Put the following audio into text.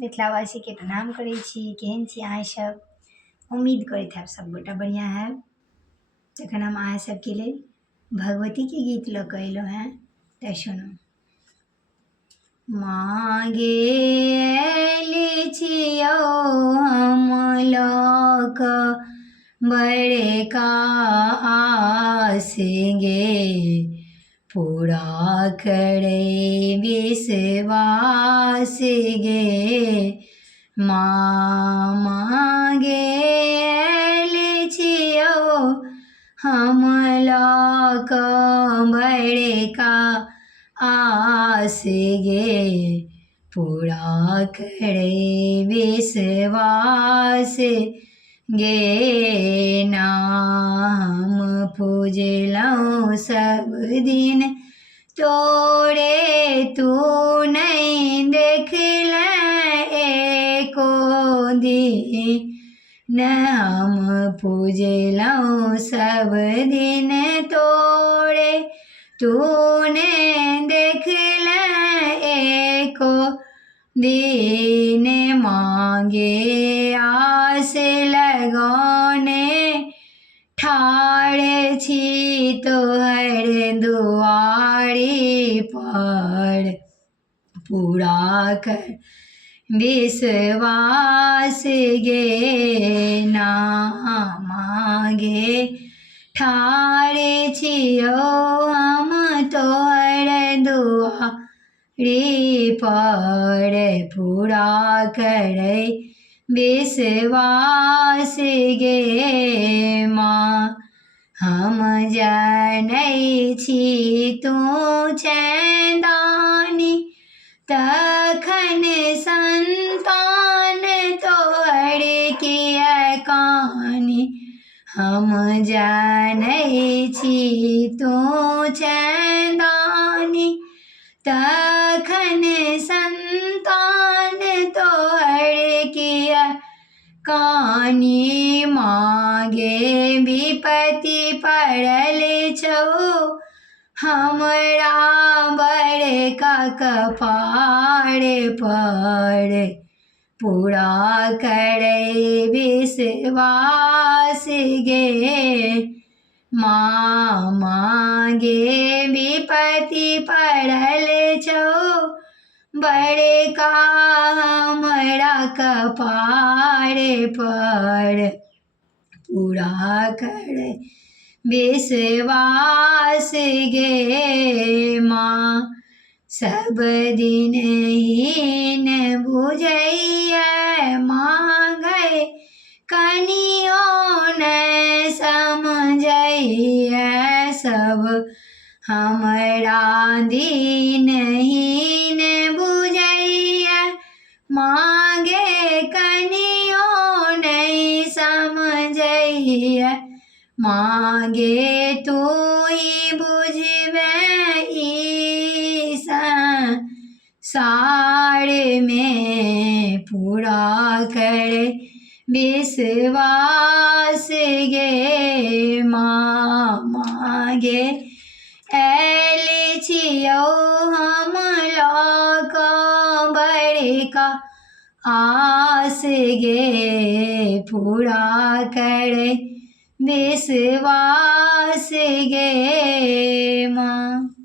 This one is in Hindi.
मिथिलावासी के प्रणाम करै छी। केहन छी अहाँ सब? उम्मीद करैत हैब सब गोटा बढ़िआँ हैब। तखन हम अहाँ सबके लेल भगवती के गीत लऽ कऽ अयलहुँ हैं, तऽ सुनू। मागे आयल छियौ हम लऽ कऽ बड़का आस गे, पूरा करे विश्वास गे। मागे आयल छियौ हम लऽ कऽ बड़का आस गे, पूरा करे विश्वास गे। नाम पूजलहुँ सब दिन तोरे, तू नहीं देखले एको दिन। हम पूजलहुँ सब दिन तोरे, तूने देखले एको दिन। मांगे आस लगौने ठाढ़ छी तोहर दुआरी पर, पूरा कर विश्वास गे। ना मांगे ठाढ़ छियौ हम तोहर दुआरी पर, पूरा करै विश्वास गे। माँ हम जानै छी तू चैनदानी, तखन संतान तोहर किया कानी। हम जानै छी तू चैनदानी, तखन संतान तोहर किया कानी। मागे विपत्ति पड़ल छौ हमरा बड़का कपार पर, पूरा करे विश्वास गे। माँ मागे विपत्ति पड़ल छौ बड़का हमरा कपार पर, पूरा करे विश्वास गे। माँ सब दिन हीन बुझैया मांगै कनियो न समझैया, सब हमरा दीन हीन बुझैया मांगे कनियो नहीं समझैया। मांगे तू ही बुझबे ई संसार में, पूरा करे विश्वास गे। माँ मांगे आयल छियौ हम लऽ कऽ बड़का आस गे, पूरा करे विश्वास गे। माँ